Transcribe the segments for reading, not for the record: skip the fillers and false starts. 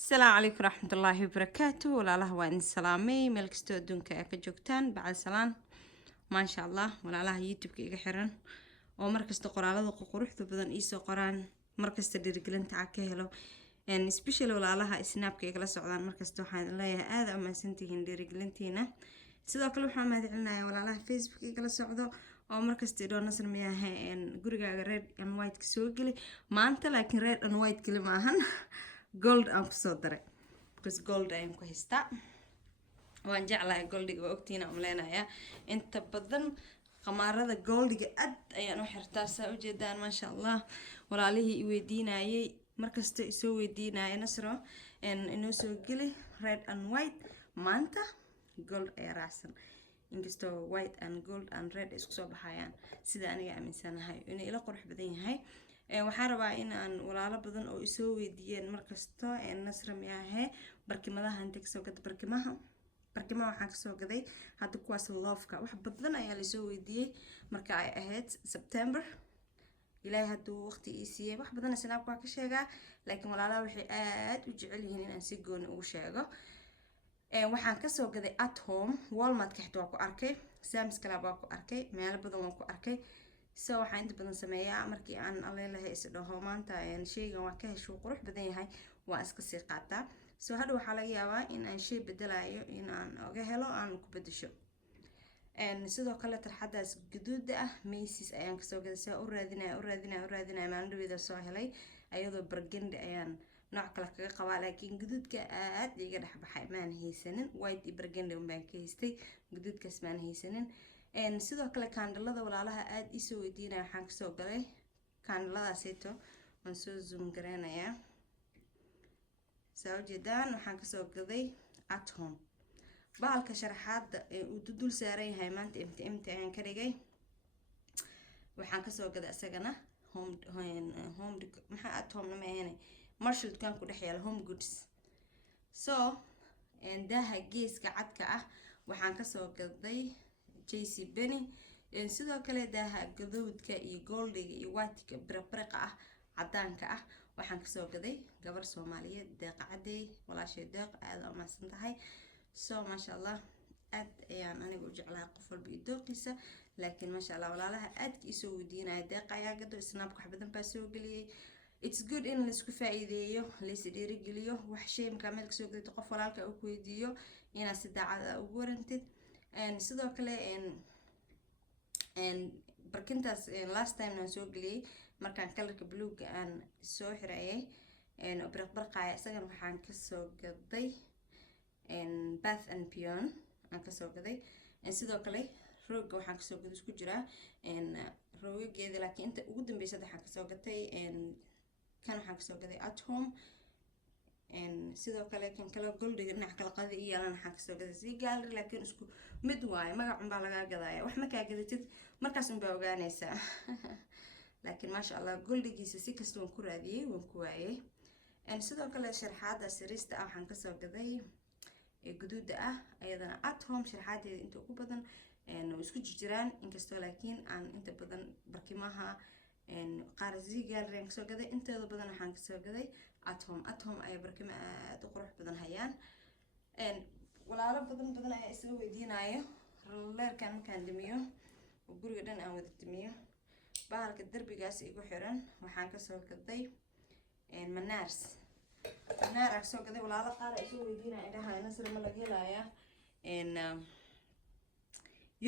السلام عليكم ورحمة الله وبركاته ولا الله وإن سلامي ملك ستودون كجوكتان بعد سلام ما شاء الله ولا الله يوتيوب كيجا حرن ومركز تقرأ هذا قروح بدن إيسو قران مركز تدير قلن تعكهلو يعني سبيشال ولا الله سناب كيجا سعودان مركز توحان الله يا هذا أما سنتين دير قلنتينا سيدا كل وحنا ما دعنا ولا الله فيسبوك كيجا سعودو oo markas tidoo nasr miyaha gurigaaga red and white ka soo geli maanta laakiin red and white kali maahan gold aan kusoo daray because gold ayaan ku haystaa waan jeclahay goldiga waa ogtiina umleenaya inta badan qamaarada goldiga aad ayaan u xirtaa saa u jeedaan maasha allah walaalihii i weydiinayay markasta isoo weydiinaya nasro inoo soo geli red and white maanta gold ayaa raacsan inkastoo white and gold and red isku soo baxayaan sida aniga aaminsanahay inay ila qurux badan yahay waxaan rabaa in aan walaalo badan oo isoo weydiiyeen markasto nasra miyahe barkimadaha inta kasoo gada barkimaha waxaan kasoo gaday hadda kuwaas loofka wax badan ayaa la soo weydiiyey marka ay ahayd September ilaahay hadduu waqti ii siiyey wax badan snaap waa ka sheegaa laakiin walaalaha waxay aad u jecel yihiin inaan si gooni ugu sheego waxaan kasoo gaday at home Walmart ka xitaa waa ku arkay Sam's Club waa ku arkay meelo badan waan ku arkay so waxaan inta badan sameeyaa markii aan alleelahay is dhaho maanta shaygan waa ka hesho qurux badan yahay waa iska sii qaataa so hadda waxaa laga yaabaa in aan shay bedelayo in aan oga helo aan ku bedesho sidoo kale tarxadaas guduuda ah Macy's ayaan kasoo gaday saa u raadinaya maalin dhaweeda soo helay ayadoo burgundy ayaan nooc kale kaga qabaa laakiin guduudka aad iga dhex baxay maan haysanin white iyo burgundy baan ka haystay guduudkaas maan haysanin sidoo kale kaandhalada walaalaha aad ii soo weydiinaya waxaan kasoo galay kaandhaladaasito waan soo zoom gareynayaa saa u jeedaan waxaan kasoo gaday at home bahalka sharaxaada uu dul saaran yahay maanta MTM ayaan ka dhigay waxaan kasoo gaday asagana home maxaa at home ma ahayn Marshall dukaan ku dhex yaala home goods so daha geeska cadka ah waxaan kasoo gaday JC Penney sidoo kale daha gaduudka iyo goldiga iyo white-ka briq ah cadaanka ah waxaan kasoo gaday gabar Soomaaliyeed deeq caday walaashay deeq aad u maasan tahay so masha Allah aad ayaan aniga u jeclaa qof walba iyo dooqiisa laakiin masha Allah walaalaha aad ka soo weydiinaya deeq ayaa gado snaap wax badan baa soo galiyay it's good in la isku faa'iideeyo la is dhiirigeliyo wax shay meel ka soo galito qof walaalka uu ku weydiiyo inaad si daacad ah ugu warantid sidoo kale barkintaas last time aan soo galiyay markaan kalarka bluega aan soo xirayay oo barqaya isagan waxaan ka soo gaday Bath and Beyond aan ka soo gaday sidoo kale rooga waxaan ka soo gaday isku jira roogageeda laakiin inta ugu dambeysay waxaan ka soo gatay kan waxaan ka soo gaday at home sidoo kale kan kala goldiga dhinac kala qadi iyo yalan waxaan ka soo gaday si gallery laakiin isku mid waay magac baa laga gadaaya wax ma ka gadatid markaas baa ogaanaysaa laakiin masha Allah goldigiisa si kasta waan ku raadiyay waan ku waayay sidoo kale sharaxaada sirista waxaan ka soo gaday guduuda ah ayadana at home sharaxaadeeda inta ugu badan oo isku jiraan inkastoo laakiin aan inta badan barkimaha qaar gallery aan kasoo gaday inteeda badan waxaan kasoo gaday at home ay barkimo aad u qurux badan hayaan walaalo badan ayaa isoo weydiinayo leerkan markaan damiyo oo guriga dhan aan wada damiyo bahalka darbigaas igu xiran waxaan kasoo gaday manaars aan kasoo gaday walaalo qaar ay isoo weydiinaya dhahay nasr ma laga helayaa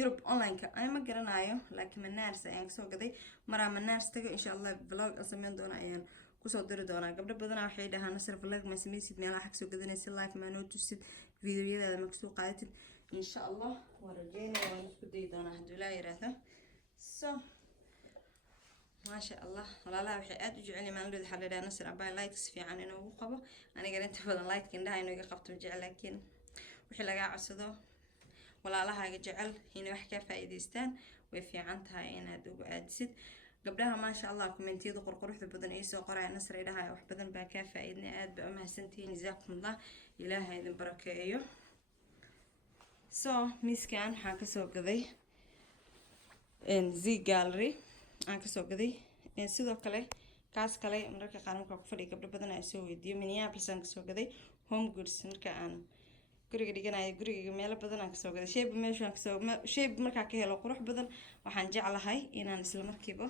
Europe online ka ay ma garanayo laakiin manaars ayaan kasoo gaday maraa manaars tago insha Allah vlog aan sameyn doona ayaan kusoo diri doonaa gabdho badan waxay dhahaan nasr vlog ma sameysid meelaha xaq soo gadanaysa live ma noo tusid fiidiyoyada ma kasoo qaadatid insha Allah waan rajeynaa waan isku day doonaa haduu la yiraahdo so masha Allah walaalaha waxay aad u jecel yihiin maalin xalada nasr abay likes fiican inuu ugu qabo aniga inta badan like indhaha inuu iga qabto jecel laakiin wixii laga codsado walaalahaaga jecel inay wax ka faa'iideystaan way fiican tahay inaad ugu aadisid gabdhaha masha Allah commentiyada qurquruxda badan ay soo qorayaan nasr ilahay wax badan baa ka faa'iidnay aad baa u mahadsantihiin jazakumullah ilaahay idin barakeeyo so miskan waxaan ka soo gaday Z gallery aan ka soo gaday sidoo kale kaas kale mararka qaar markaa ku fadhiya gabdho badan ay soo weydiiyo Minneapolis aan kasoo gaday home goods marka aan guriga dhiganayo guriga meelo badan aan kasoo gaday shape meeshaan kasoo shape markaa ka helo qurux badan waxaan jeclahay inaan isla markiiba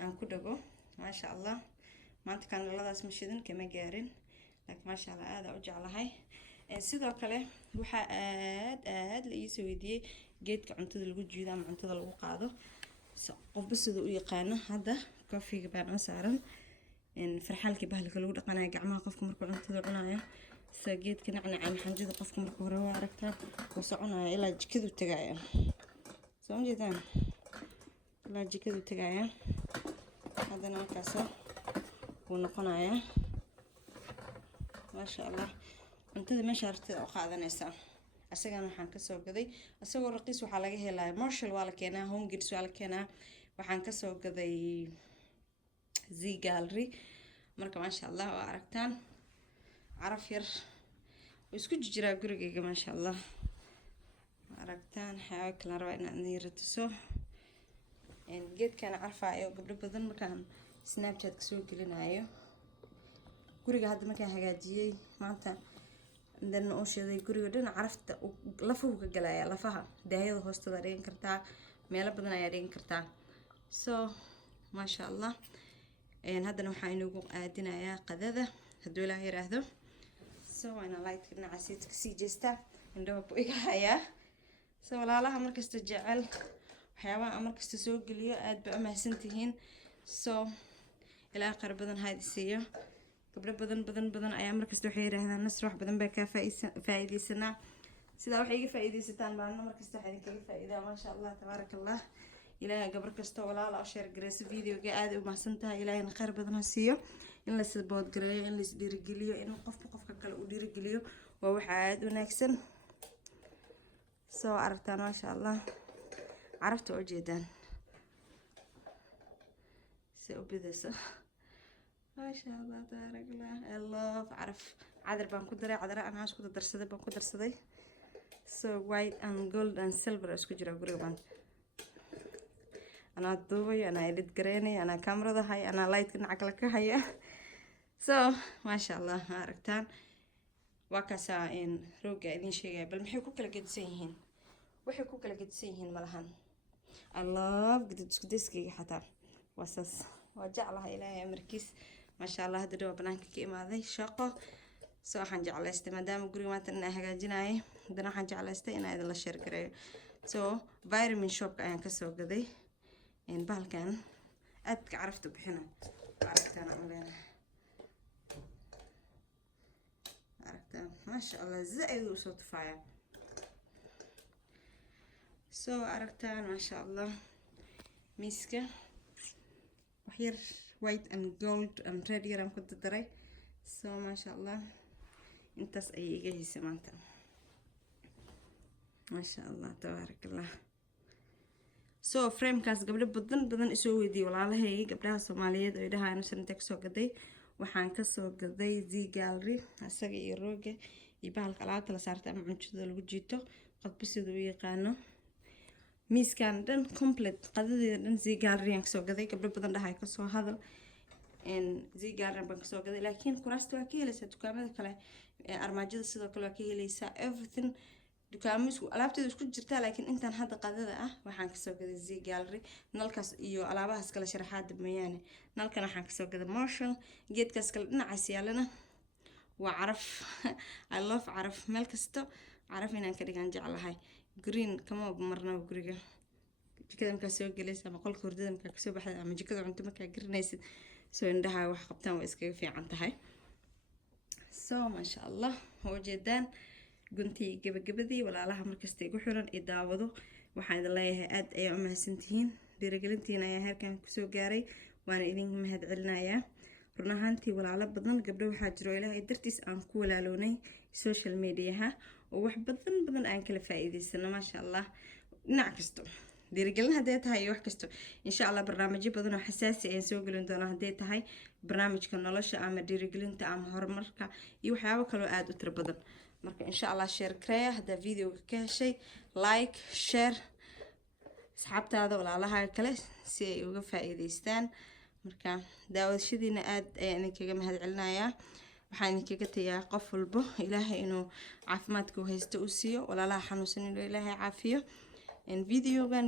aan ku dhago maasha allah maanta kanaladaas ma shidan kama gaarin laakiin maasha allah aad aan u jeclahay sidoo kale waxaa aad la iisoo weydiiyey geedka cuntada lagu jiido ama cuntada lagu qaado qofba sida u yaqaano hadda koofiga baan oo saaran farxaalkii bahalka lagu dhaqanayo gacmaha qofka markuu cuntada cunayo sida geedka nacnaca maxanjida qofka marka hore waa aragtaa wuu soconaya ilaa jikadu tagaya soo ma jeedaan ilaa jikadu tagaya haddana markaas wuu noqonayaa maasha allah cuntada meesha aragtida u qaadanaysaa asagana waxaan kasoo gaday asagoo raqiis waxaa laga helaa Marshall waa la keenaa Home Goods waa la keenaa waxaan kasoo gaday Z Gallery marka maasha allah waa aragtaan caraf yar oo isku jiraa gurigayga maasha allah aragtaan xayawaanka kala rabaa inaan niiratuso geedkan carfaayo gabdho badan markaan Snapchat kasoo gelinayo guriga hadda markaan hagaajiyay maanta indana oo sheeday guriga dhan carafta lafuhu ka galaya lafaha daayada hoostooda dhigan kartaa meelo badan ayaa dhigan kartaa so maasha allah haddana waxaan inagu aadinayaa qadada hadduu ilaahay yiraahdo so waana light dhinaca siidka sii jeestaa indhaha buu iga hayaa so walaalaha markasta jecel waxyaabaha markasta soo geliyo aad ba u mahadsantihiin so ilaa qaar badan hayd siiyo gabdho badan ayaa markasta waxay yiraahdaan nasr wax badan baa ka faa'iideysanaa sida waxay iga faa'iideysataan baan markasta waxa idinkaga faa'iidaa maasha allah tabarakallah ilaahay gabar kasta walaal oo share gareyso videoga aad u mahadsantahay ilaahayna khayr badan ha siiyo in la support gareeyo in la is dhiirigeliyo in qofka kale u dhiirigeliyo waa wax aad wanaagsan soo aragtaan maasha allah carafta oo jeedaan si u bidayso maasha allah tabarakallah I love caraf cadar baan ku daray cadar aan isku darsaday so white and gold and silver isku jira guriga baan أنا دوبي أنا إديت جريني أنا كاميرا ده هاي أنا لايت نعك لك هاي so ما شاء الله عرفتان وكاسا إن روجا إذن شيء بل محيو كوكلا قد سيهين وحيو كوكلا قد سيهين ملهن I love قد تسكدسكي حتى واساس وجعلها إلى مركز ما شاء الله هذا دوا بنانك كيما ذي شقة so حنجعل استمدام قري ما تنا حاجة جناي دنا حنجعل استينا إذا الله شر قري so vitamin shop كأن كسو قدي إن بالكان أدك عرفت بحنا عرفتان أولينا عرفتان ما شاء الله زائد وصوت فايا عرفتان ما شاء الله ميسكة وحير white and gold and red يرام كنت دري ما شاء الله انتس أي إيجي سمانتا ما شاء الله تبارك الله frame kaas gabdho badan isoo weydiiyay walaalahay gabdhaha Soomaaliyeed oo idhaha inuu sanad ka soo gaday waxaan ka soo gaday Z Gallery asaga iyo rooga iyo bahalka alaabta la saartay ama cuntada lagu jiito qodba sida uu yaqaano miiskan dhan complete qadadeeda dhan Z Gallery aan ka soo gaday gabdho badan dhahay ka soo hadal Z Gallery baan ka soo gaday laakiin kuraasta waa ka helaysaa dukaamada kale armaajada sidoo kale waa ka helaysaa everything dukaamisku alaabteedu isku jirtaa laakiin intaan hadda qadada ah waxaan ka soo gaday Z Gallery nalkaas iyo alaabahaas kala sharaxaad mooyaane nalkan waxaan ka soo gaday Marshall geedkaas kale dhinacaas yaalana waa caraf I love caraf meel kasta caraf inaan ka dhigan jeclahay green kama marna guriga jikada markaa soo galaysa ama qolka hurdada markaa kasoo baxday ama jikada cunto markaa garinaysid soo indhaha wax qabtaan waa iskaga fiican tahay ma sha Allah hoojeedaan guntii gabagabadii walaalaha markasta igu xiran ee daawado waxaan idin leeyahay aad ayaa u mahadsantihiin dhiirigelintiina ayaa halkan ku soo gaaray waana idin mahad celinayaa run ahaantii walaalo badan gabdho waxaa jiro ilaahay dartiis aan ku walaaloonay social media oo wax badan aan kala faa'iideysano ma sha Allah dhinac kasto dhiirigelin haday tahay wax kasto insha Allah barnaamijyo badan oo xasaasi ah soo gelin doona haday tahay barnaamijka nolosha ama dhiirigelinta ama horumarka iyo waxyaabo kale oo aad u tiro badan marka insha Allah share kareeya hada videoga ka heshay like share asxaabtaada walaalaha kale si ay uga faa'iideystaan marka daawashadiina aad ayaan idinkaga mahadcelinayaa. waxaan idinkaga tagaa qof walbo ilaahay inuu caafimaadka u haysto u siiyo, walaalaha xanuunsan inuu ilaahay caafiyo.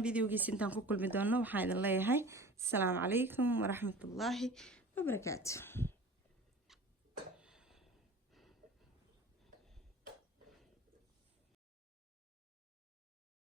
videogiisa intaan ku kulmi doono waxaan idin leeyahay asalaamu calaykum waraxmatullaahi wabarakaatu.